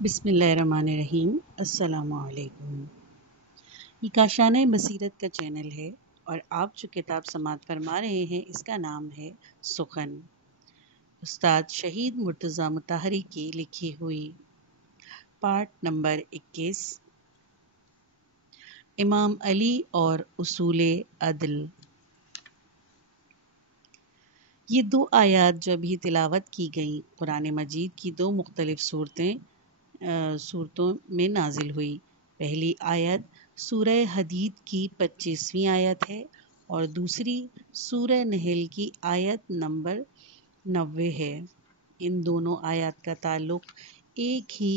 بسم اللہ الرحمن الرحیم۔ السلام علیکم۔ یہ کاشانہ بصیرت کا چینل ہے اور آپ جو کتاب سماعت فرما رہے ہیں اس کا نام ہے سخن، استاد شہید مرتضیٰ مطہری کی لکھی ہوئی، پارٹ نمبر 21، امام علی اور اصول عدل۔ یہ دو آیات جو ابھی تلاوت کی گئیں قرآن مجید کی دو مختلف صورتوں میں نازل ہوئی۔ پہلی آیت سورہ حدید کی 25ویں آیت ہے اور دوسری سورہ نحل کی آیت نمبر 90 ہے۔ ان دونوں آیات کا تعلق ایک ہی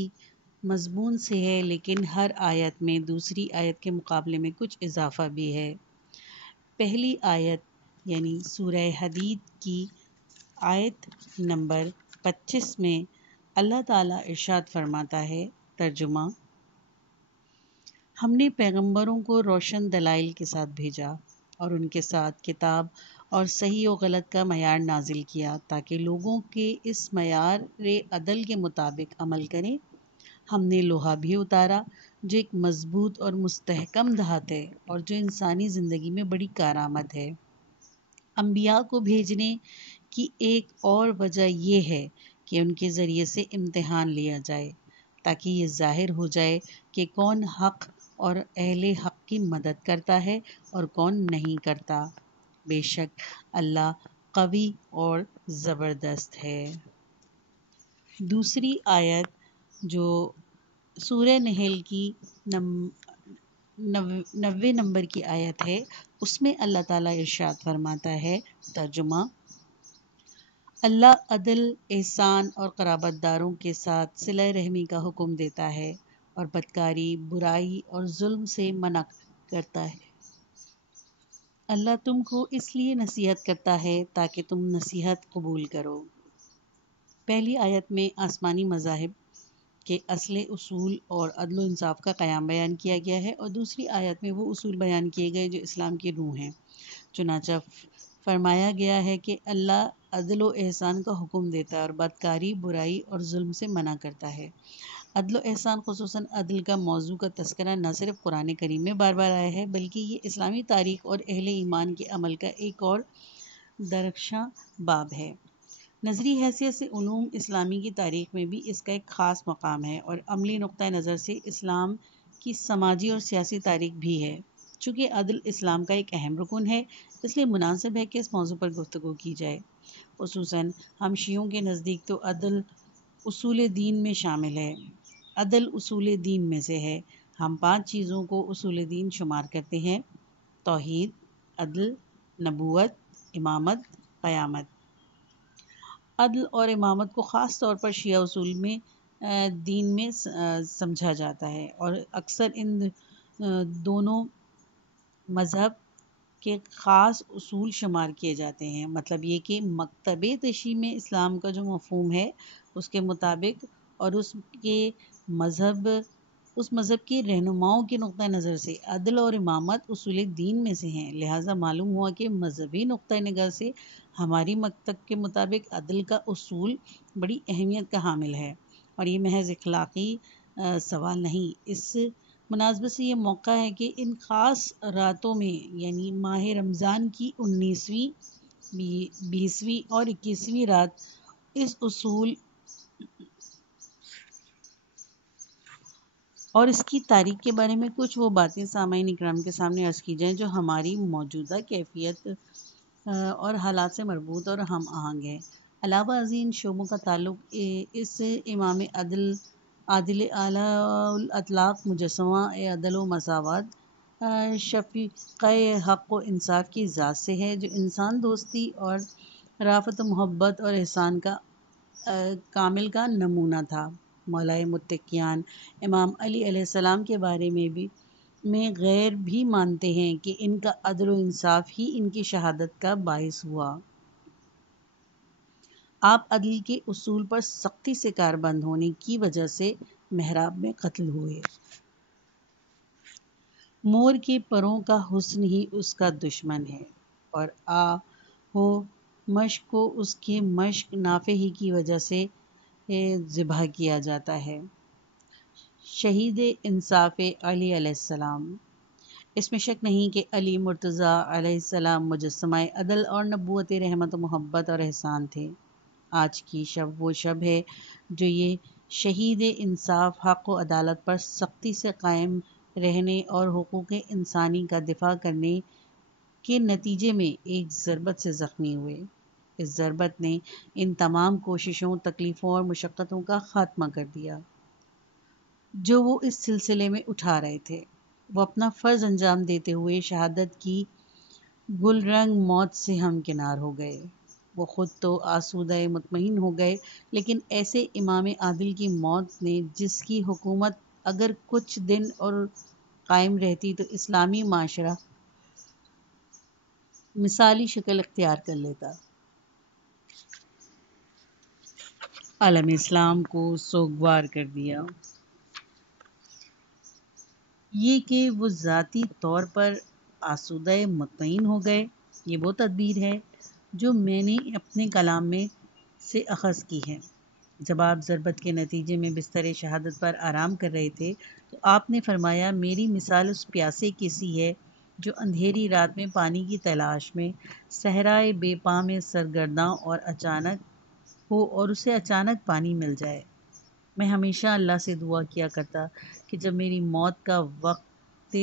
مضمون سے ہے، لیکن ہر آیت میں دوسری آیت کے مقابلے میں کچھ اضافہ بھی ہے۔ پہلی آیت یعنی سورہ حدید کی آیت نمبر 25 میں اللہ تعالیٰ ارشاد فرماتا ہے، ترجمہ: ہم نے پیغمبروں کو روشن دلائل کے ساتھ بھیجا اور ان کے ساتھ کتاب اور صحیح و غلط کا معیار نازل کیا تاکہ لوگوں کے اس معیار عدل کے مطابق عمل کریں۔ ہم نے لوہا بھی اتارا جو ایک مضبوط اور مستحکم دھات ہے اور جو انسانی زندگی میں بڑی کارآمد ہے۔ انبیاء کو بھیجنے کی ایک اور وجہ یہ ہے کہ ان کے ذریعے سے امتحان لیا جائے تاکہ یہ ظاہر ہو جائے کہ کون حق اور اہل حق کی مدد کرتا ہے اور کون نہیں کرتا۔ بے شک اللہ قوی اور زبردست ہے۔ دوسری آیت جو سورہ نحل کی 90 نمبر کی آیت ہے، اس میں اللہ تعالیٰ ارشاد فرماتا ہے، ترجمہ: اللہ عدل، احسان اور قرابت داروں کے ساتھ صلہ رحمی کا حکم دیتا ہے اور بدکاری، برائی اور ظلم سے منع کرتا ہے۔ اللہ تم کو اس لیے نصیحت کرتا ہے تاکہ تم نصیحت قبول کرو۔ پہلی آیت میں آسمانی مذاہب کے اصول اور عدل و انصاف کا قیام بیان کیا گیا ہے اور دوسری آیت میں وہ اصول بیان کیے گئے جو اسلام کی روح ہیں۔ چنانچہ فرمایا گیا ہے کہ اللہ عدل و احسان کا حکم دیتا ہے اور بدکاری، برائی اور ظلم سے منع کرتا ہے۔ عدل و احسان، خصوصاً عدل کا موضوع کا تذکرہ نہ صرف قرآن کریم میں بار بار آیا ہے بلکہ یہ اسلامی تاریخ اور اہل ایمان کے عمل کا ایک اور درخشاں باب ہے۔ نظری حیثیت سے علوم اسلامی کی تاریخ میں بھی اس کا ایک خاص مقام ہے اور عملی نقطہ نظر سے اسلام کی سماجی اور سیاسی تاریخ بھی ہے۔ چونکہ عدل اسلام کا ایک اہم رکن ہے، اس لیے مناسب ہے کہ اس موضوع پر گفتگو کی جائے۔ خصوصاً ہم شیعوں کے نزدیک تو عدل اصول دین میں شامل ہے۔ عدل اصول دین میں سے ہے۔ ہم 5 چیزوں کو اصول دین شمار کرتے ہیں: توحید، عدل، نبوت، امامت، قیامت۔ عدل اور امامت کو خاص طور پر شیعہ اصول میں دین میں سمجھا جاتا ہے اور اکثر ان دونوں مذہب کے خاص اصول شمار کیے جاتے ہیں۔ مطلب یہ کہ مکتب تشیع میں اسلام کا جو مفہوم ہے اس کے مطابق اور اس مذہب کے رہنماؤں کے نقطہ نظر سے عدل اور امامت اصول دین میں سے ہیں۔ لہٰذا معلوم ہوا کہ مذہبی نقطہ نگاہ سے ہماری مکتب کے مطابق عدل کا اصول بڑی اہمیت کا حامل ہے اور یہ محض اخلاقی سوال نہیں۔ اس مناسبت سے یہ موقع ہے کہ ان خاص راتوں میں یعنی ماہ رمضان کی 19ویں، 20ویں اور 21ویں رات اس اصول اور اس کی تاریخ کے بارے میں کچھ وہ باتیں سامعین اکرام کے سامنے عرض کی جائیں جو ہماری موجودہ کیفیت اور حالات سے مربوط اور ہم آہنگ ہے۔ علاوہ ازیں ان شعبوں کا تعلق اس امام عادل اعلیٰ الاطلاق، مجسمہ عدل و مساوات، شفیق حق و انصاف کی ذات سے ہے جو انسان دوستی اور رافت و محبت اور احسان کا کامل کا نمونہ تھا۔ مولائے متقیان امام علی علیہ السلام کے بارے میں غیر بھی مانتے ہیں کہ ان کا عدل و انصاف ہی ان کی شہادت کا باعث ہوا۔ آپ عدل کے اصول پر سختی سے کاربند ہونے کی وجہ سے محراب میں قتل ہوئے۔ مور کے پروں کا حسن ہی اس کا دشمن ہے اور آہو مشک کو اس کے مشک نافع ہی کی وجہ سے ذبح کیا جاتا ہے۔ شہید انصاف علی علیہ السلام۔ اس میں شک نہیں کہ علی مرتضیٰ علیہ السلام مجسمہ عدل اور نبوت رحمت و محبت اور احسان تھے۔ آج کی شب وہ شب ہے جو یہ شہید انصاف حق و عدالت پر سختی سے قائم رہنے اور حقوق انسانی کا دفاع کرنے کے نتیجے میں ایک ضربت سے زخمی ہوئے۔ اس ضربت نے ان تمام کوششوں، تکلیفوں اور مشقتوں کا خاتمہ کر دیا جو وہ اس سلسلے میں اٹھا رہے تھے۔ وہ اپنا فرض انجام دیتے ہوئے شہادت کی گل رنگ موت سے ہمکنار ہو گئے۔ وہ خود تو آسودہ مطمئن ہو گئے، لیکن ایسے امام عادل کی موت نے، جس کی حکومت اگر کچھ دن اور قائم رہتی تو اسلامی معاشرہ مثالی شکل اختیار کر لیتا، عالم اسلام کو سوگوار کر دیا۔ یہ کہ وہ ذاتی طور پر آسودہ مطمئن ہو گئے، یہ وہ تدبیر ہے جو میں نے اپنے کلام میں سے اخذ کی ہے۔ جب آپ ضربت کے نتیجے میں بستر شہادت پر آرام کر رہے تھے تو آپ نے فرمایا، میری مثال اس پیاسے کی سی ہے جو اندھیری رات میں پانی کی تلاش میں صحرائے بے پاں میں سرگرداں اور اسے اچانک پانی مل جائے۔ میں ہمیشہ اللہ سے دعا کیا کرتا کہ جب میری موت کا وقت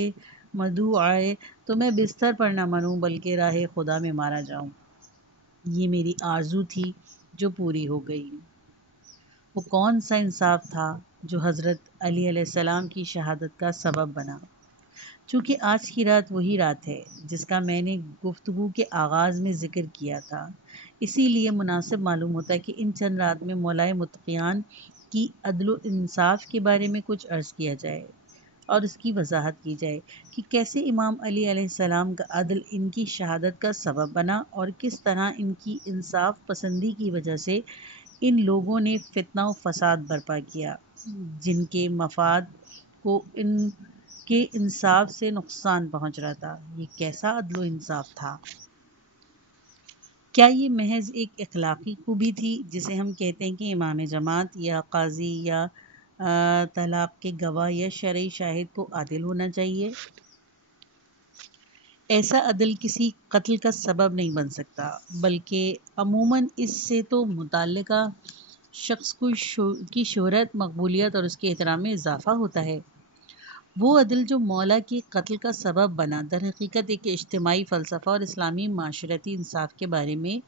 مدعو آئے تو میں بستر پر نہ مروں بلکہ راہ خدا میں مارا جاؤں۔ یہ میری آرزو تھی جو پوری ہو گئی۔ وہ کون سا انصاف تھا جو حضرت علی علیہ السلام کی شہادت کا سبب بنا؟ چونکہ آج کی رات وہی رات ہے جس کا میں نے گفتگو کے آغاز میں ذکر کیا تھا، اسی لیے مناسب معلوم ہوتا ہے کہ ان چند رات میں مولائے متقیان کی عدل و انصاف کے بارے میں کچھ عرض کیا جائے اور اس کی وضاحت کی جائے کہ کیسے امام علی علیہ السلام کا عدل ان کی شہادت کا سبب بنا اور کس طرح ان کی انصاف پسندی کی وجہ سے ان لوگوں نے فتنہ و فساد برپا کیا، جن کے مفاد کو ان کے انصاف سے نقصان پہنچ رہا تھا۔ یہ کیسا عدل و انصاف تھا؟ کیا یہ محض ایک اخلاقی خوبی تھی جسے ہم کہتے ہیں کہ امام جماعت یا قاضی یا طلاق کے گواہ یا شرعی شاہد کو عادل ہونا چاہیے؟ ایسا عدل کسی قتل کا سبب نہیں بن سکتا، بلکہ عموماً اس سے تو متعلقہ شخص کی شہرت، مقبولیت اور اس کے احترام میں اضافہ ہوتا ہے۔ وہ عدل جو مولا کے قتل کا سبب بنا در حقیقت ایک اجتماعی فلسفہ اور اسلامی معاشرتی انصاف کے بارے میں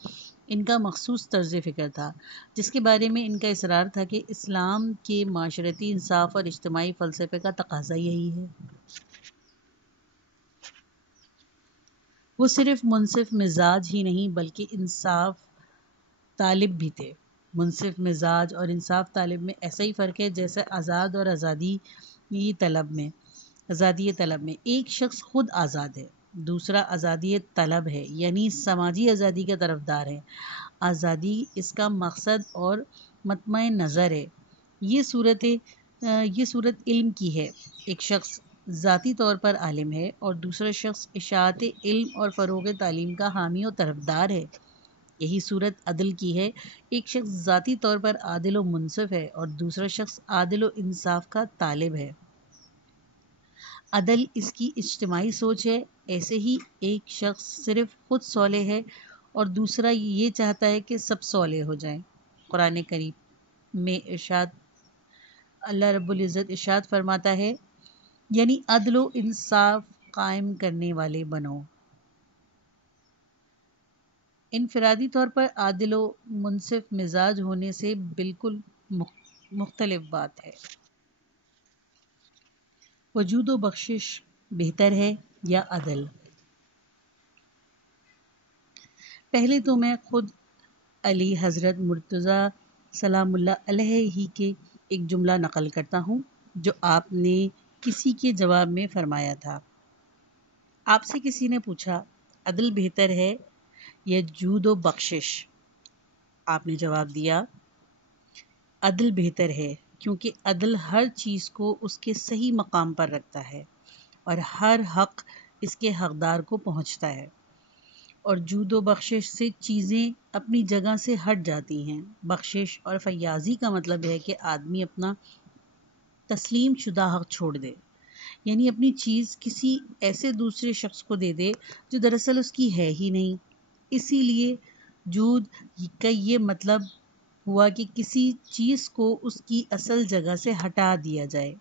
ان کا مخصوص طرز فکر تھا، جس کے بارے میں ان کا اصرار تھا کہ اسلام کے معاشرتی انصاف اور اجتماعی فلسفے کا تقاضا یہی ہے۔ وہ صرف منصف مزاج ہی نہیں بلکہ انصاف طالب بھی تھے۔ منصف مزاج اور انصاف طالب میں ایسا ہی فرق ہے جیسے آزاد اور آزادی طلب میں ایک شخص خود آزاد ہے، دوسرا آزادی طلب ہے، یعنی سماجی آزادی کا طرفدار ہے۔ آزادی اس کا مقصد اور مطمع نظر ہے۔ یہ صورت علم کی ہے۔ ایک شخص ذاتی طور پر عالم ہے اور دوسرا شخص اشاعت علم اور فروغ تعلیم کا حامی و طرفدار ہے۔ یہی صورت عدل کی ہے۔ ایک شخص ذاتی طور پر عادل و منصف ہے اور دوسرا شخص عادل و انصاف کا طالب ہے۔ عدل اس کی اجتماعی سوچ ہے۔ ایسے ہی ایک شخص صرف خود صالح ہے اور دوسرا یہ چاہتا ہے کہ سب صالح ہو جائیں۔ قرآن کریم میں اللہ رب العزت ارشاد فرماتا ہے، یعنی عدل و انصاف قائم کرنے والے بنو۔ انفرادی طور پر عادل و منصف مزاج ہونے سے بالکل مختلف بات ہے۔ وجود و بخشش بہتر ہے یا عدل؟ پہلے تو میں خود علی حضرت مرتضیٰ سلام اللہ علیہ ہی کے ایک جملہ نقل کرتا ہوں جو آپ نے کسی کے جواب میں فرمایا تھا۔ آپ سے کسی نے پوچھا، عدل بہتر ہے یا جود و بخشش؟ آپ نے جواب دیا، عدل بہتر ہے، کیونکہ عدل ہر چیز کو اس کے صحیح مقام پر رکھتا ہے اور ہر حق اس کے حقدار کو پہنچتا ہے، اور جود و بخشش سے چیزیں اپنی جگہ سے ہٹ جاتی ہیں۔ بخشش اور فیاضی کا مطلب ہے کہ آدمی اپنا تسلیم شدہ حق چھوڑ دے، یعنی اپنی چیز کسی ایسے دوسرے شخص کو دے دے جو دراصل اس کی ہے ہی نہیں۔ اسی لیے جود کا یہ مطلب ہوا کہ کسی چیز کو اس کی اصل جگہ سے ہٹا دیا جائے۔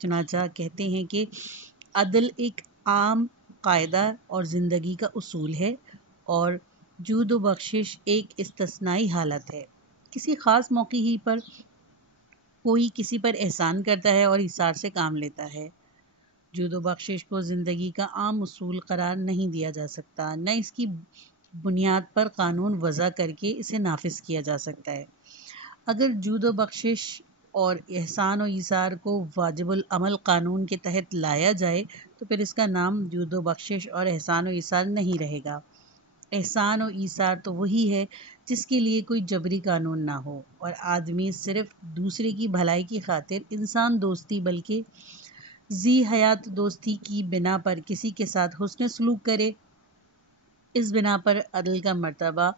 چنانچہ کہتے ہیں کہ عدل ایک عام قاعدہ اور زندگی کا اصول ہے، اور جود و بخشش ایک استثنائی حالت ہے۔ کسی خاص موقع ہی پر کوئی کسی پر احسان کرتا ہے اور ایثار سے کام لیتا ہے۔ جود و بخشش کو زندگی کا عام اصول قرار نہیں دیا جا سکتا، نہ اس کی بنیاد پر قانون وضع کر کے اسے نافذ کیا جا سکتا ہے۔ اگر جود و بخشش اور احسان و ایثار کو واجب العمل قانون کے تحت لایا جائے تو پھر اس کا نام جود و بخشش اور احسان و ایثار نہیں رہے گا۔ احسان و ایثار تو وہی ہے جس کے لیے کوئی جبری قانون نہ ہو اور آدمی صرف دوسرے کی بھلائی کی خاطر انسان دوستی بلکہ ذی حیات دوستی کی بنا پر کسی کے ساتھ حسن سلوک کرے۔ اس بنا پر عدل کا مرتبہ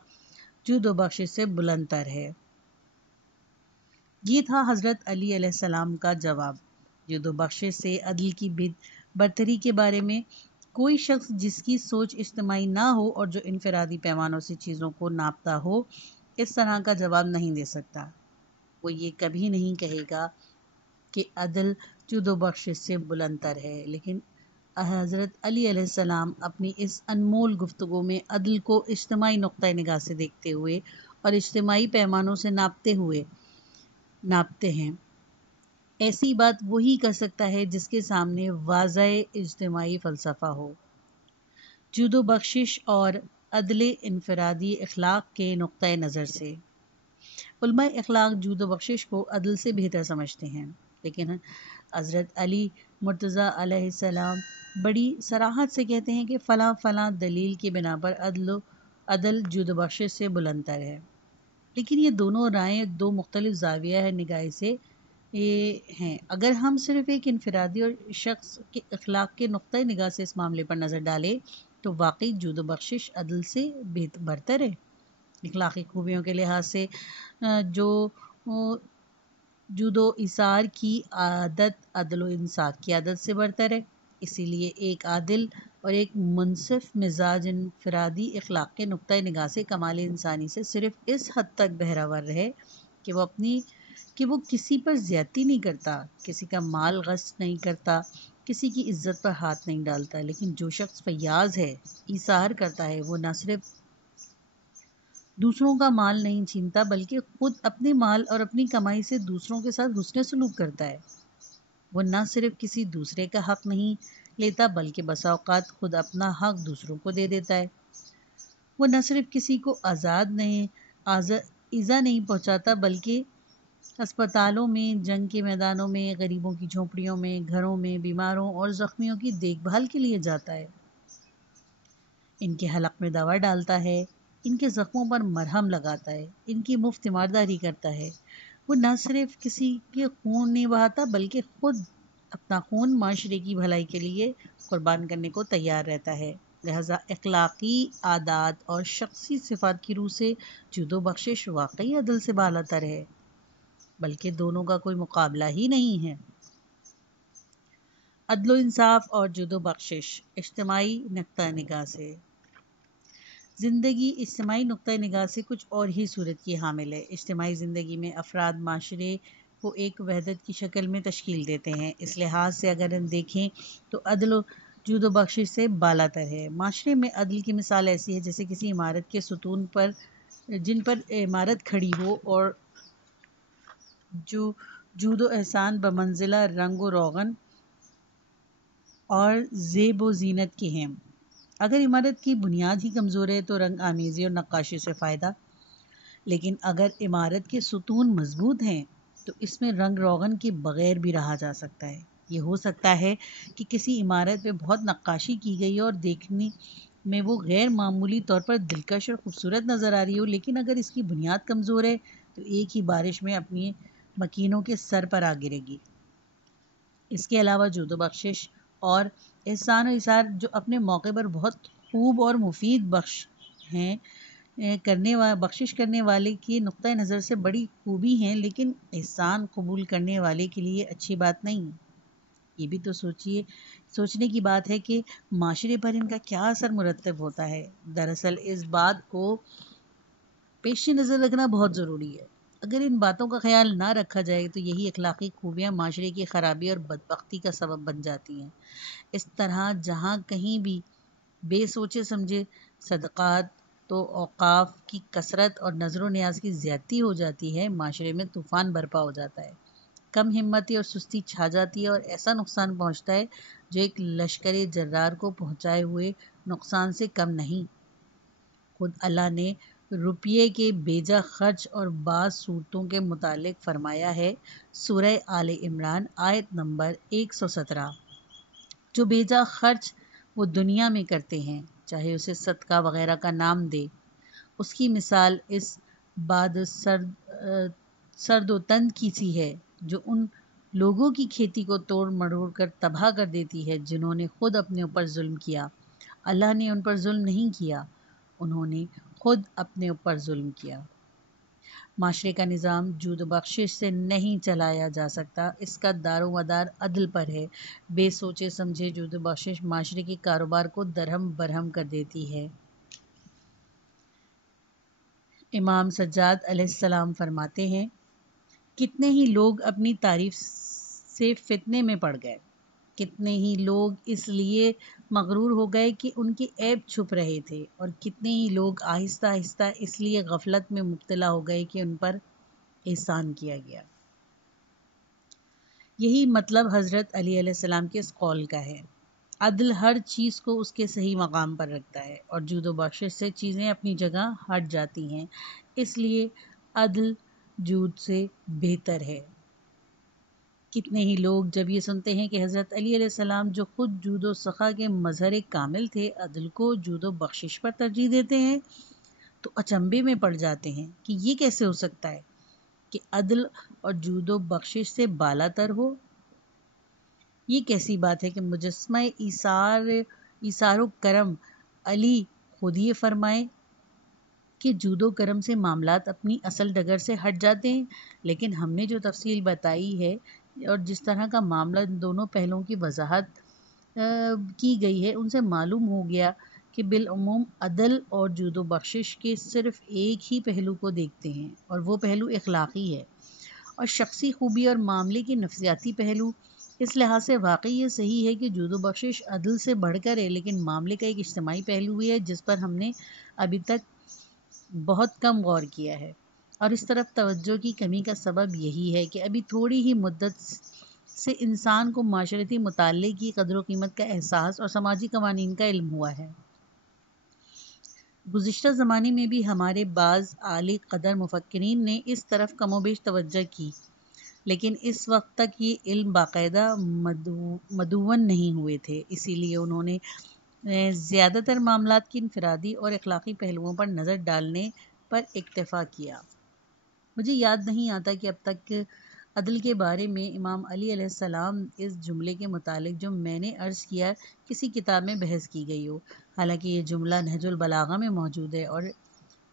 جود و بخشش سے بلند تر ہے۔ یہ تھا حضرت علی علیہ السلام کا جواب۔ جود و بخشش سے عدل کی برتری کے بارے میں کوئی شخص جس کی سوچ اجتماعی نہ ہو اور جو انفرادی پیمانوں سے چیزوں کو ناپتا ہو، اس طرح کا جواب نہیں دے سکتا۔ وہ یہ کبھی نہیں کہے گا کہ عدل جود و بخشش سے بلند تر ہے، لیکن حضرت علی علیہ السلام اپنی اس انمول گفتگو میں عدل کو اجتماعی نقطۂ نگاہ سے دیکھتے ہوئے اور اجتماعی پیمانوں سے ناپتے ہیں۔ ایسی بات وہی کر سکتا ہے جس کے سامنے واضح اجتماعی فلسفہ ہو۔ جود و بخشش اور عدل انفرادی اخلاق کے نقطۂ نظر سے علماء اخلاق جود و بخشش کو عدل سے بہتر سمجھتے ہیں، لیکن حضرت علی مرتضیٰ علیہ السلام بڑی صراحت سے کہتے ہیں کہ فلاں فلاں دلیل کی بنا پر عدل جود و بخشش سے بلند تر ہے۔ لیکن یہ دونوں رائے دو مختلف زاویہ نگاہ سے ہیں۔ اگر ہم صرف ایک انفرادی اور شخص کے اخلاق کے نقطۂ نگاہ سے اس معاملے پر نظر ڈالیں تو واقعی جود و بخشش عدل سے برتر ہے۔ اخلاقی خوبیوں کے لحاظ سے جو جود و ایثار کی عادت عدل و انصاف کی عادت سے برتر ہے۔ اسی لیے ایک عادل اور ایک منصف مزاج انفرادی اخلاق کے نقطۂ نگاہ سے کمال انسانی سے صرف اس حد تک بہرہ ہے کہ وہ کسی پر زیادتی نہیں کرتا، کسی کا مال غصب نہیں کرتا، کسی کی عزت پر ہاتھ نہیں ڈالتا۔ لیکن جو شخص فیاض ہے، ایثار کرتا ہے، وہ نہ صرف دوسروں کا مال نہیں چھینتا بلکہ خود اپنے مال اور اپنی کمائی سے دوسروں کے ساتھ حسن سلوک کرتا ہے۔ وہ نہ صرف کسی دوسرے کا حق نہیں لیتا بلکہ بسا اوقات خود اپنا حق دوسروں کو دے دیتا ہے۔ وہ نہ صرف کسی کو ایذا نہیں پہنچاتا بلکہ ہسپتالوں میں، جنگ کے میدانوں میں، غریبوں کی جھونپڑیوں میں، گھروں میں بیماروں اور زخمیوں کی دیکھ بھال کے لیے جاتا ہے، ان کے حلق میں دوا ڈالتا ہے، ان کے زخموں پر مرہم لگاتا ہے، ان کی مفت تیمارداری کرتا ہے۔ وہ نہ صرف کسی کے خون نہیں بہاتا بلکہ خود اپنا خون معاشرے کی بھلائی کے لیے قربان کرنے کو تیار رہتا ہے۔ لہذا اخلاقی عادات اور شخصی صفات کی روح سے جود و بخشش واقعی عدل سے بالاتر ہے، بلکہ دونوں کا کوئی مقابلہ ہی نہیں ہے۔ عدل و انصاف اور جود و بخشش اجتماعی نقطہ نگاہ سے زندگی اجتماعی نقطۂ نگاہ سے کچھ اور ہی صورت کی حامل ہے۔ اجتماعی زندگی میں افراد معاشرے کو ایک وحدت کی شکل میں تشکیل دیتے ہیں۔ اس لحاظ سے اگر ہم دیکھیں تو عدل و جود و بخشش سے بالاتر ہے۔ معاشرے میں عدل کی مثال ایسی ہے جیسے کسی عمارت کے ستون پر جن پر عمارت کھڑی ہو اور جو جود و احسان بمنزلہ رنگ و روغن اور زیب و زینت کے ہیں۔ اگر عمارت کی بنیاد ہی کمزور ہے تو رنگ آمیزی اور نقاشی سے فائدہ، لیکن اگر عمارت کے ستون مضبوط ہیں تو اس میں رنگ روغن کے بغیر بھی رہا جا سکتا ہے۔ یہ ہو سکتا ہے کہ کسی عمارت پہ بہت نقاشی کی گئی اور دیکھنے میں وہ غیر معمولی طور پر دلکش اور خوبصورت نظر آ رہی ہو، لیکن اگر اس کی بنیاد کمزور ہے تو ایک ہی بارش میں اپنی مکینوں کے سر پر آ گرے گی۔ اس کے علاوہ جود و بخشش اور احسان و ایثار جو اپنے موقع پر بہت خوب اور مفید بخش ہیں، بخشش کرنے والے کی نقطہ نظر سے بڑی خوبی ہیں، لیکن احسان قبول کرنے والے کے لیے اچھی بات نہیں۔ یہ بھی تو سوچنے کی بات ہے کہ معاشرے پر ان کا کیا اثر مرتب ہوتا ہے۔ دراصل اس بات کو پیش نظر رکھنا بہت ضروری ہے۔ اگر ان باتوں کا خیال نہ رکھا جائے تو یہی اخلاقی خوبیاں معاشرے کی خرابی اور بدبختی کا سبب بن جاتی ہیں۔ اس طرح جہاں کہیں بھی بے سوچے سمجھے صدقات تو اوقاف کی کثرت اور نظر و نیاز کی زیادتی ہو جاتی ہے، معاشرے میں طوفان برپا ہو جاتا ہے، کم ہمتی اور سستی چھا جاتی ہے اور ایسا نقصان پہنچتا ہے جو ایک لشکر جرار کو پہنچائے ہوئے نقصان سے کم نہیں۔ خود اللہ نے روپیے کے بیجا خرچ اور بعض صورتوں کے متعلق فرمایا ہے، سورہ آل عمران آیت نمبر 117، جو بیجا خرچ وہ دنیا میں کرتے ہیں، چاہے اسے صدقہ وغیرہ کا نام دے، اس کی مثال اس باد سرد و تند کی سی ہے جو ان لوگوں کی کھیتی کو توڑ مڑوڑ کر تباہ کر دیتی ہے جنہوں نے خود اپنے اوپر ظلم کیا۔ اللہ نے ان پر ظلم نہیں کیا، انہوں نے خود اپنے اوپر ظلم کیا۔ معاشرے کا نظام جود و بخشش سے نہیں چلایا جا سکتا، اس کا دار و مدار عدل پر ہے۔ بے سوچے سمجھے جود و بخشش معاشرے کے کاروبار کو درہم برہم کر دیتی ہے۔ امام سجاد علیہ السلام فرماتے ہیں، کتنے ہی لوگ اپنی تعریف سے فتنے میں پڑ گئے، کتنے ہی لوگ اس لیے مغرور ہو گئے کہ ان کے عیب چھپ رہے تھے، اور کتنے ہی لوگ آہستہ آہستہ اس لیے غفلت میں مبتلا ہو گئے کہ ان پر احسان کیا گیا۔ یہی مطلب حضرت علی علیہ السلام کے اس قول کا ہے۔ عدل ہر چیز کو اس کے صحیح مقام پر رکھتا ہے اور جود و بخشش سے چیزیں اپنی جگہ ہٹ جاتی ہیں، اس لیے عدل جود سے بہتر ہے۔ کتنے ہی لوگ جب یہ سنتے ہیں کہ حضرت علی علیہ السلام جو خود جود و سخا کے مظہر کامل تھے، عدل کو جود و بخشش پر ترجیح دیتے ہیں تو اچنبے میں پڑ جاتے ہیں کہ یہ کیسے ہو سکتا ہے کہ عدل اور جود و بخشش سے بالا تر ہو۔ یہ کیسی بات ہے کہ مجسمہ ایثار و کرم علی خود یہ فرمائے کہ جود و کرم سے معاملات اپنی اصل ڈگر سے ہٹ جاتے ہیں، لیکن ہم نے جو تفصیل بتائی ہے اور جس طرح کا معاملہ ان دونوں پہلوؤں کی وضاحت کی گئی ہے، ان سے معلوم ہو گیا کہ بالعموم عدل اور جود و بخشش کے صرف ایک ہی پہلو کو دیکھتے ہیں، اور وہ پہلو اخلاقی ہے، اور شخصی خوبی اور معاملے کے نفسیاتی پہلو۔ اس لحاظ سے واقعی یہ صحیح ہے کہ جود و بخشش عدل سے بڑھ کر ہے، لیکن معاملے کا ایک اجتماعی پہلو بھی ہے جس پر ہم نے ابھی تک بہت کم غور کیا ہے، اور اس طرف توجہ کی کمی کا سبب یہی ہے کہ ابھی تھوڑی ہی مدت سے انسان کو معاشرتی مطالعے کی قدر و قیمت کا احساس اور سماجی قوانین کا علم ہوا ہے۔ گزشتہ زمانے میں بھی ہمارے بعض اعلی قدر مفکرین نے اس طرف کم و بیش توجہ کی، لیکن اس وقت تک یہ علم باقاعدہ مدون نہیں ہوئے تھے، اسی لیے انہوں نے زیادہ تر معاملات کی انفرادی اور اخلاقی پہلوؤں پر نظر ڈالنے پر اکتفا کیا۔ مجھے یاد نہیں آتا کہ اب تک عدل کے بارے میں امام علی علیہ السلام اس جملے کے متعلق جو میں نے عرض کیا کسی کتاب میں بحث کی گئی ہو، حالانکہ یہ جملہ نہج البلاغہ میں موجود ہے اور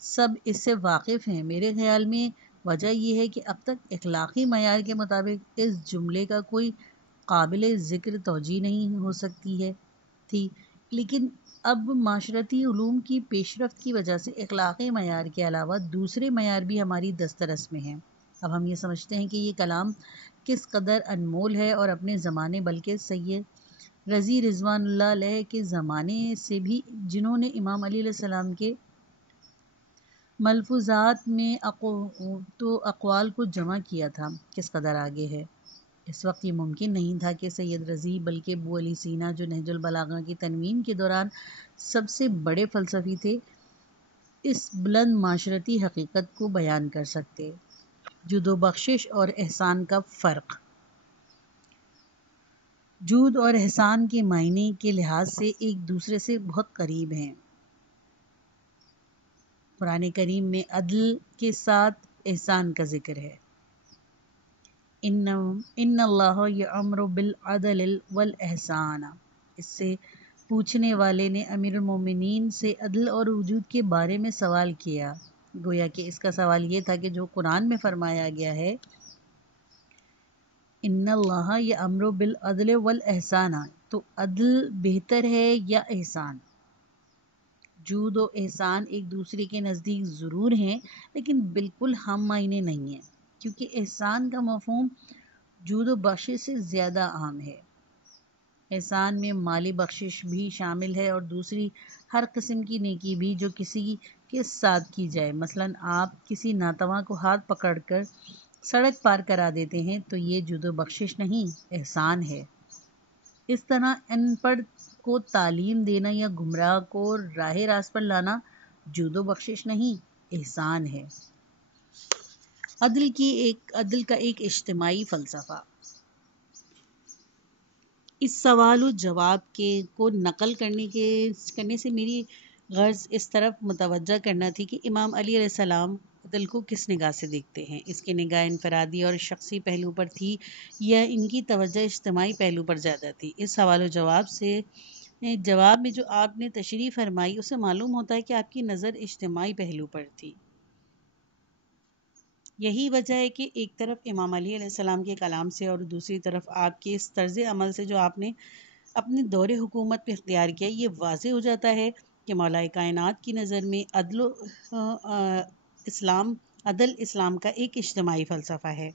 سب اس سے واقف ہیں۔ میرے خیال میں وجہ یہ ہے کہ اب تک اخلاقی معیار کے مطابق اس جملے کا کوئی قابل ذکر توجیہ نہیں ہو سکتی تھی، لیکن اب معاشرتی علوم کی پیش رفت کی وجہ سے اخلاقی معیار کے علاوہ دوسرے معیار بھی ہماری دسترس میں ہیں۔ اب ہم یہ سمجھتے ہیں کہ یہ کلام کس قدر انمول ہے، اور اپنے زمانے بلکہ سید رضی رضوان اللہ علیہ کے زمانے سے بھی جنہوں نے امام علی علیہ السلام کے ملفوظات میں اقوال کو جمع کیا تھا، کس قدر آگے ہے۔ اس وقت یہ ممکن نہیں تھا کہ سید رضی بلکہ ابو علی سینا جو نہج البلاغہ کی تنوین کے دوران سب سے بڑے فلسفی تھے، اس بلند معاشرتی حقیقت کو بیان کر سکتے۔ جود و بخشش اور احسان کا فرق۔ جود اور احسان کے معنی کے لحاظ سے ایک دوسرے سے بہت قریب ہیں۔ قرآن کریم میں عدل کے ساتھ احسان کا ذکر ہے۔ ان اللہ یأمر بالعدل والاحسان، اس سے پوچھنے والے نے امیر المومنین سے عدل اور وجود کے بارے میں سوال کیا، گویا کہ اس کا سوال یہ تھا کہ جو قرآن میں فرمایا گیا ہے ان اللہ یامر بالعدل والاحسان، تو عدل بہتر ہے یا احسان؟ جود و احسان ایک دوسرے کے نزدیک ضرور ہیں لیکن بالکل ہم معنی نہیں ہیں، کیونکہ احسان کا مفہوم جود و بخشش سے زیادہ عام ہے۔ احسان میں مالی بخشش بھی شامل ہے اور دوسری ہر قسم کی نیکی بھی جو کسی کے ساتھ کی جائے۔ مثلا آپ کسی ناتواں کو ہاتھ پکڑ کر سڑک پار کرا دیتے ہیں تو یہ جود و بخشش نہیں، احسان ہے۔ اس طرح ان پڑھ کو تعلیم دینا یا گمراہ کو راہ راست پر لانا جود و بخشش نہیں، احسان ہے۔ عدل کا ایک اجتماعی فلسفہ۔ اس سوال و جواب کو نقل کرنے سے میری غرض اس طرف متوجہ کرنا تھی کہ امام علی علیہ السلام عدل کو کس نگاہ سے دیکھتے ہیں۔ اس کی نگاہ انفرادی اور شخصی پہلو پر تھی یا ان کی توجہ اجتماعی پہلو پر زیادہ تھی؟ اس سوال و جواب میں جو آپ نے تشریح فرمائی اسے معلوم ہوتا ہے کہ آپ کی نظر اجتماعی پہلو پر تھی۔ یہی وجہ ہے کہ ایک طرف امام علی علیہ السلام کے کلام سے اور دوسری طرف آپ کے اس طرز عمل سے جو آپ نے اپنے دور حکومت پہ اختیار کیا، یہ واضح ہو جاتا ہے کہ مولا کائنات کی نظر میں عدل اسلام کا ایک اجتماعی فلسفہ ہے۔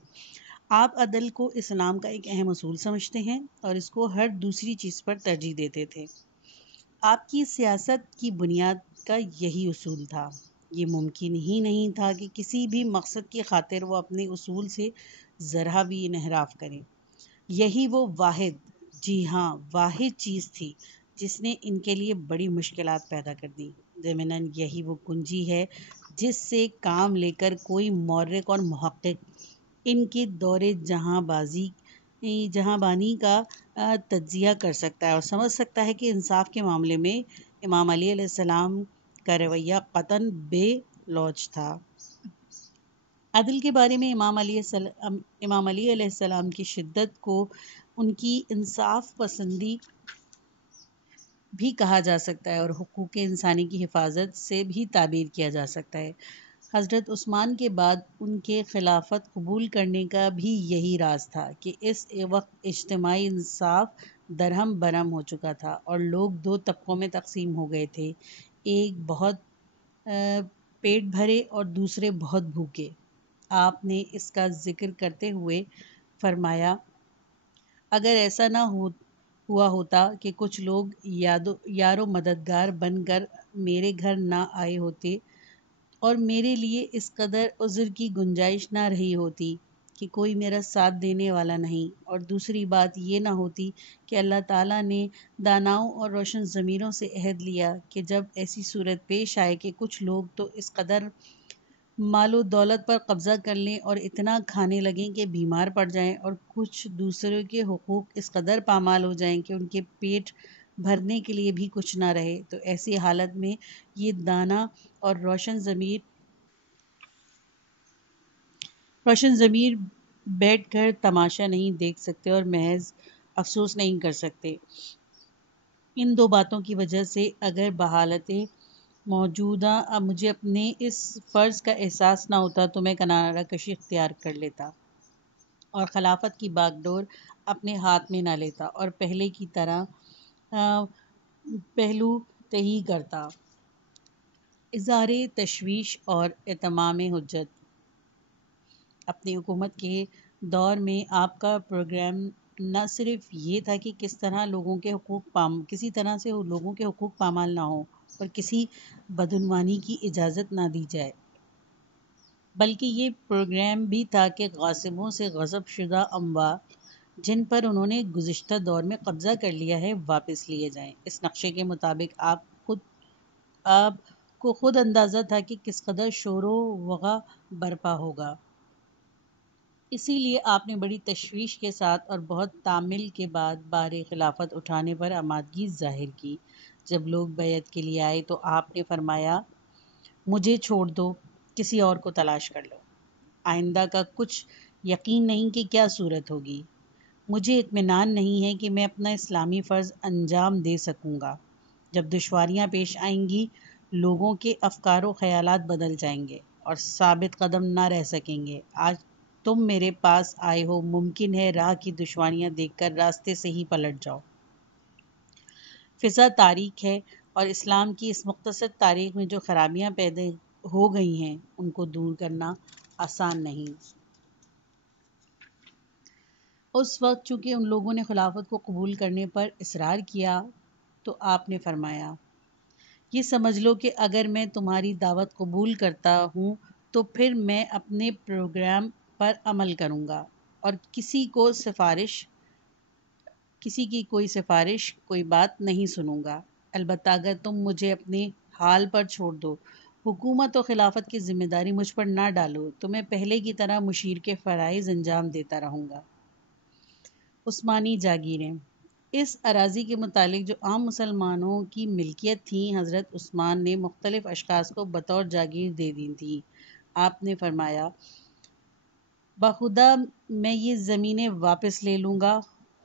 آپ عدل کو اسلام کا ایک اہم اصول سمجھتے ہیں اور اس کو ہر دوسری چیز پر ترجیح دیتے تھے۔ آپ کی سیاست کی بنیاد کا یہی اصول تھا۔ یہ ممکن ہی نہیں تھا کہ کسی بھی مقصد کی خاطر وہ اپنے اصول سے ذرا بھی انحراف کریں۔ یہی وہ واحد چیز تھی جس نے ان کے لیے بڑی مشکلات پیدا کر دی۔ ضمناً یہی وہ کنجی ہے جس سے کام لے کر کوئی مورخ اور محقق ان کے دور جہاں بانی کا تجزیہ کر سکتا ہے اور سمجھ سکتا ہے کہ انصاف کے معاملے میں امام علی علیہ السلام کا رویہ قطعاً بے لوچ تھا۔ عدل کے بارے میں امام علی علیہ السلام کی شدت کو ان کی انصاف پسندی بھی کہا جا سکتا ہے اور حقوق انسانی کی حفاظت سے بھی تعبیر کیا جا سکتا ہے۔ حضرت عثمان کے بعد ان کے خلافت قبول کرنے کا بھی یہی راز تھا کہ اس وقت اجتماعی انصاف درہم برہم ہو چکا تھا اور لوگ دو طبقوں میں تقسیم ہو گئے تھے، ایک بہت پیٹ بھرے اور دوسرے بہت بھوکے۔ آپ نے اس کا ذکر کرتے ہوئے فرمایا، اگر ایسا نہ ہوا ہوتا کہ کچھ لوگ یار و مددگار بن کر میرے گھر نہ آئے ہوتے اور میرے لیے اس قدر عذر کی گنجائش نہ رہی ہوتی کہ کوئی میرا ساتھ دینے والا نہیں، اور دوسری بات یہ نہ ہوتی کہ اللہ تعالیٰ نے داناؤں اور روشن ضمیروں سے عہد لیا کہ جب ایسی صورت پیش آئے کہ کچھ لوگ تو اس قدر مال و دولت پر قبضہ کر لیں اور اتنا کھانے لگیں کہ بیمار پڑ جائیں، اور کچھ دوسروں کے حقوق اس قدر پامال ہو جائیں کہ ان کے پیٹ بھرنے کے لیے بھی کچھ نہ رہے، تو ایسی حالت میں یہ دانا اور روشن ضمیر بیٹھ کر تماشا نہیں دیکھ سکتے اور محض افسوس نہیں کر سکتے۔ ان دو باتوں کی وجہ سے اگر بحالت موجودہ مجھے اپنے اس فرض کا احساس نہ ہوتا تو میں کنارہ کشی اختیار کر لیتا اور خلافت کی باغ ڈور اپنے ہاتھ میں نہ لیتا اور پہلے کی طرح پہلو تہی کرتا۔ اظہار تشویش اور اتمام حجت۔ اپنی حکومت کے دور میں آپ کا پروگرام نہ صرف یہ تھا کہ کسی طرح سے لوگوں کے حقوق پامال نہ ہوں اور کسی بدعنوانی کی اجازت نہ دی جائے، بلکہ یہ پروگرام بھی تھا کہ غاصبوں سے غصب شدہ اموال جن پر انہوں نے گزشتہ دور میں قبضہ کر لیا ہے واپس لیے جائیں۔ اس نقشے کے مطابق آپ کو خود اندازہ تھا کہ کس قدر شور و وغا برپا ہوگا۔ اسی لیے آپ نے بڑی تشویش کے ساتھ اور بہت تامل کے بعد بار خلافت اٹھانے پر آمادگی ظاہر کی۔ جب لوگ بیعت کے لیے آئے تو آپ نے فرمایا، مجھے چھوڑ دو، کسی اور کو تلاش کر لو، آئندہ کا کچھ یقین نہیں کہ کیا صورت ہوگی۔ مجھے اطمینان نہیں ہے کہ میں اپنا اسلامی فرض انجام دے سکوں گا۔ جب دشواریاں پیش آئیں گی، لوگوں کے افکار و خیالات بدل جائیں گے اور ثابت قدم نہ رہ سکیں گے۔ آج تم میرے پاس آئے ہو، ممکن ہے راہ کی دشواریاں دیکھ کر راستے سے ہی پلٹ جاؤ۔ فضا تاریک ہے اور اسلام کی اس مختصر تاریخ میں جو خرابیاں پیدا ہو گئی ہیں ان کو دور کرنا آسان نہیں۔ اس وقت چونکہ ان لوگوں نے خلافت کو قبول کرنے پر اصرار کیا تو آپ نے فرمایا، یہ سمجھ لو کہ اگر میں تمہاری دعوت قبول کرتا ہوں تو پھر میں اپنے پروگرام پر عمل کروں گا اور کسی کی کوئی سفارش، کوئی بات نہیں سنوں گا۔ البتہ اگر تم مجھے اپنے حال پر چھوڑ دو، حکومت و خلافت کی ذمہ داری مجھ پر نہ ڈالو، تو میں پہلے کی طرح مشیر کے فرائض انجام دیتا رہوں گا۔ عثمانی جاگیریں۔ اس اراضی کے متعلق جو عام مسلمانوں کی ملکیت تھیں، حضرت عثمان نے مختلف اشخاص کو بطور جاگیر دے دی تھیں۔ آپ نے فرمایا، بخدا میں یہ زمینیں واپس لے لوں گا،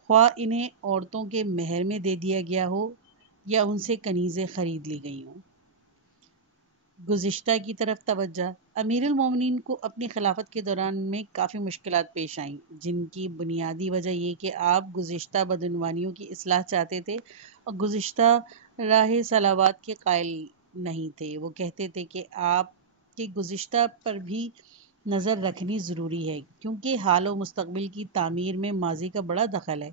خواہ انہیں عورتوں کے مہر میں دے دیا گیا ہو یا ان سے کنیزیں خرید لی گئی ہوں۔ گزشتہ کی طرف توجہ۔ امیر المومنین کو اپنی خلافت کے دوران میں کافی مشکلات پیش آئیں، جن کی بنیادی وجہ یہ کہ آپ گزشتہ بدعنوانیوں کی اصلاح چاہتے تھے اور گزشتہ راہ صلوات کے قائل نہیں تھے۔ وہ کہتے تھے کہ آپ کے گزشتہ پر بھی نظر رکھنی ضروری ہے، کیونکہ حال و مستقبل کی تعمیر میں ماضی کا بڑا دخل ہے۔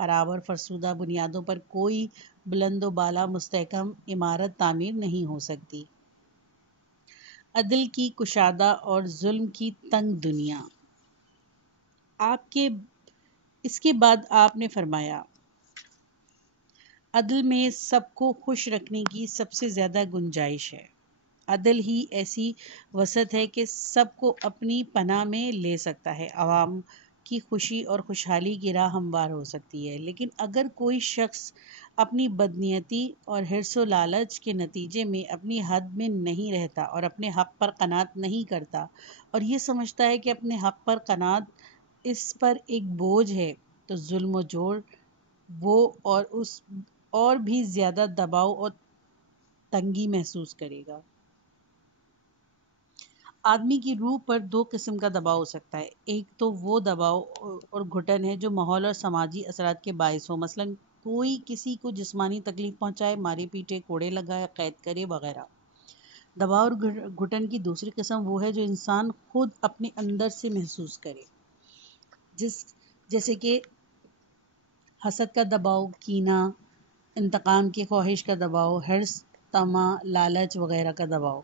خراب اور فرسودہ بنیادوں پر کوئی بلند و بالا مستحکم عمارت تعمیر نہیں ہو سکتی۔ عدل کی کشادہ اور ظلم کی تنگ دنیا۔ اس کے بعد آپ نے فرمایا، عدل میں سب کو خوش رکھنے کی سب سے زیادہ گنجائش ہے۔ عدل ہی ایسی وسعت ہے کہ سب کو اپنی پناہ میں لے سکتا ہے، عوام کی خوشی اور خوشحالی کی راہ ہموار ہو سکتی ہے۔ لیکن اگر کوئی شخص اپنی بدنیتی اور حرص و لالچ کے نتیجے میں اپنی حد میں نہیں رہتا اور اپنے حق پر قناعت نہیں کرتا اور یہ سمجھتا ہے کہ اپنے حق پر قناعت اس پر ایک بوجھ ہے، تو ظلم و جور وہ اور بھی زیادہ دباؤ اور تنگی محسوس کرے گا۔ آدمی کی روح پر دو قسم کا دباؤ ہو سکتا ہے۔ ایک تو وہ دباؤ اور گھٹن ہے جو ماحول اور سماجی اثرات کے باعث ہو، مثلا کوئی کسی کو جسمانی تکلیف پہنچائے، مارے پیٹے، کوڑے لگائے، قید کرے وغیرہ۔ دباؤ اور گھٹن کی دوسری قسم وہ ہے جو انسان خود اپنے اندر سے محسوس کرے، جیسے کہ حسد کا دباؤ، کینہ، انتقام کی خواہش کا دباؤ، حرص، طمع، لالچ وغیرہ کا دباؤ۔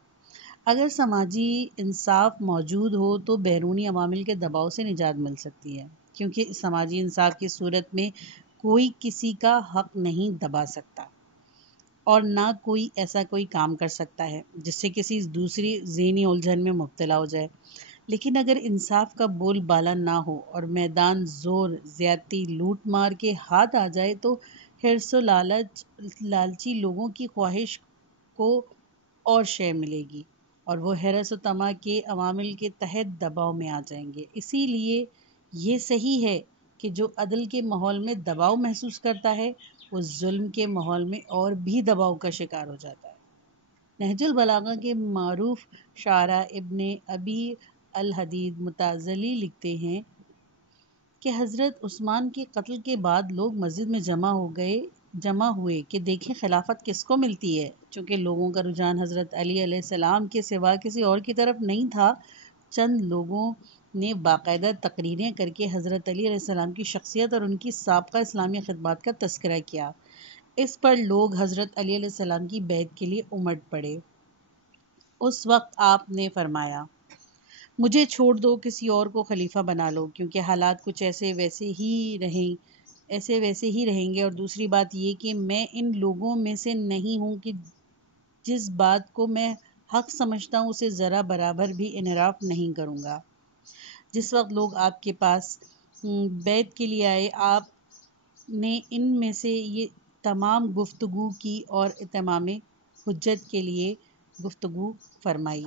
اگر سماجی انصاف موجود ہو تو بیرونی عوامل کے دباؤ سے نجات مل سکتی ہے، کیونکہ سماجی انصاف کی صورت میں کوئی کسی کا حق نہیں دبا سکتا اور نہ کوئی ایسا کام کر سکتا ہے جس سے کسی دوسری ذہنی الجھن میں مبتلا ہو جائے۔ لیکن اگر انصاف کا بول بالا نہ ہو اور میدان زور، زیادتی، لوٹ مار کے ہاتھ آ جائے تو حرص و لالچی لوگوں کی خواہش کو اور شے ملے گی اور وہ حرص و طمع کے عوامل کے تحت دباؤ میں آ جائیں گے۔ اسی لیے یہ صحیح ہے کہ جو عدل کے ماحول میں دباؤ محسوس کرتا ہے وہ ظلم کے ماحول میں اور بھی دباؤ کا شکار ہو جاتا ہے۔ نہج البلاغہ کے معروف شاعرہ ابن ابی الحدید متزلی لکھتے ہیں کہ حضرت عثمان کے قتل کے بعد لوگ مسجد میں جمع ہوئے کہ دیکھیں خلافت کس کو ملتی ہے۔ چونکہ لوگوں کا رجحان حضرت علی علیہ السلام کے سوا کسی اور کی طرف نہیں تھا، چند لوگوں نے باقاعدہ تقریریں کر کے حضرت علی علیہ السلام کی شخصیت اور ان کی سابقہ اسلامی خدمات کا تذکرہ کیا۔ اس پر لوگ حضرت علی علیہ السلام کی بیعت کے لیے امٹ پڑے۔ اس وقت آپ نے فرمایا، مجھے چھوڑ دو، کسی اور کو خلیفہ بنا لو، کیونکہ حالات کچھ ایسے ویسے ہی رہیں گے، اور دوسری بات یہ کہ میں ان لوگوں میں سے نہیں ہوں کہ جس بات کو میں حق سمجھتا ہوں اسے ذرا برابر بھی انحراف نہیں کروں گا۔ جس وقت لوگ آپ کے پاس بیعت کے لیے آئے، آپ نے ان میں سے یہ تمام گفتگو کی اور اتمام حجت کے لیے گفتگو فرمائی۔